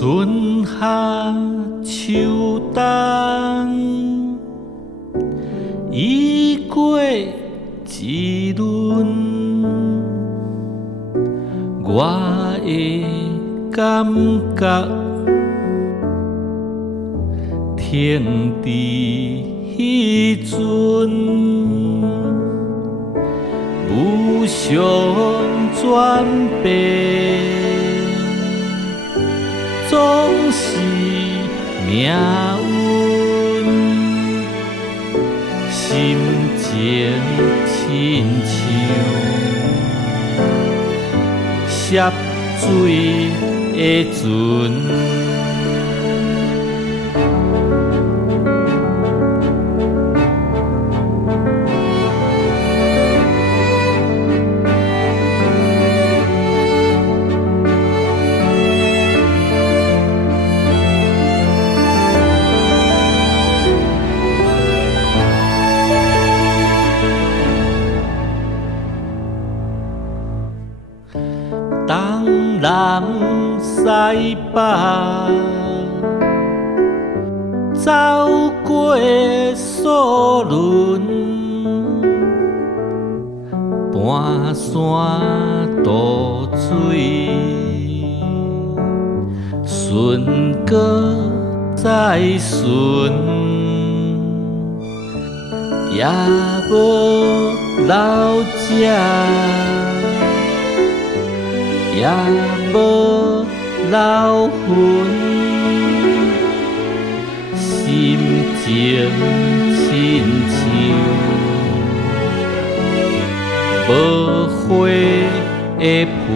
春夏秋冬，已过一轮，我的感觉停伫迄阵，无常转变。总是命运，心情亲像涉水的船。东南西北，走过数轮，半山渡水，顺过再顺，也无老者。也无老魂，心情亲像无花的盆。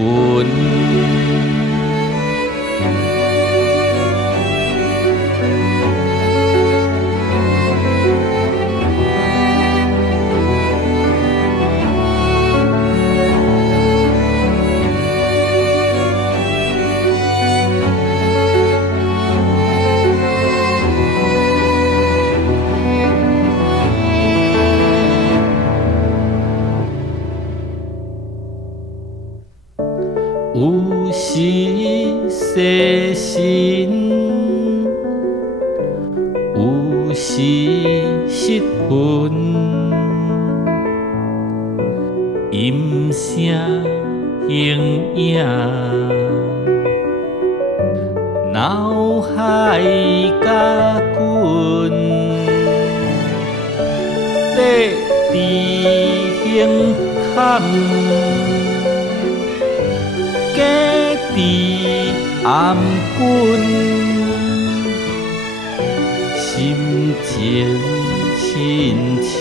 有时细心，有时失魂，音声形影，脑海甲滚，缀伫胸坎。假伫颔棍，心情亲像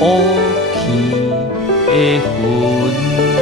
乌去的云。